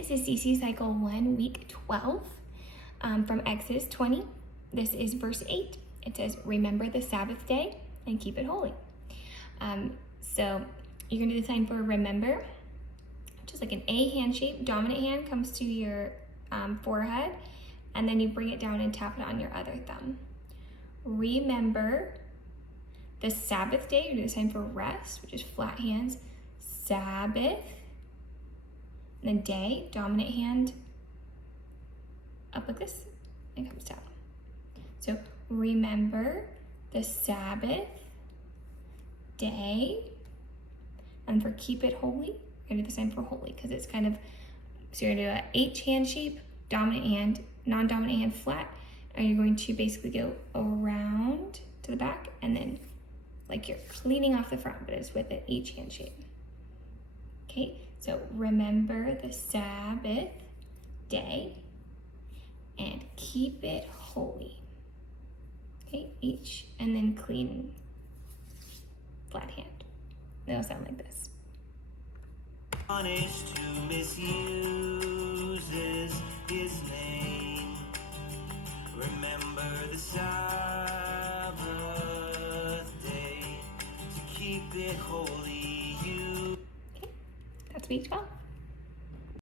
This is CC Cycle 1, Week 12 from Exodus 20. This is verse 8. It says, remember the Sabbath day and keep it holy. So you're going to do the sign for remember, just like an A hand shape. Dominant hand comes to your forehead, and then you bring it down and tap it on your other thumb. Remember the Sabbath day. You do the sign for rest, which is flat hands. Sabbath. And then day, dominant hand up like this, and comes down. So remember the Sabbath day. And for keep it holy, you're gonna do the sign for holy, because it's kind of, so you're gonna do a H hand shape, dominant hand, non-dominant hand flat, and you're going to basically go around to the back, and then like you're cleaning off the front, but it's with an H hand shape. Okay, so remember the Sabbath day and keep it holy. Okay, H, and then clean flat hand. It'll sound like this. Punished who misuses his name. Remember the Sabbath day to keep it holy. Okay, that's week 12.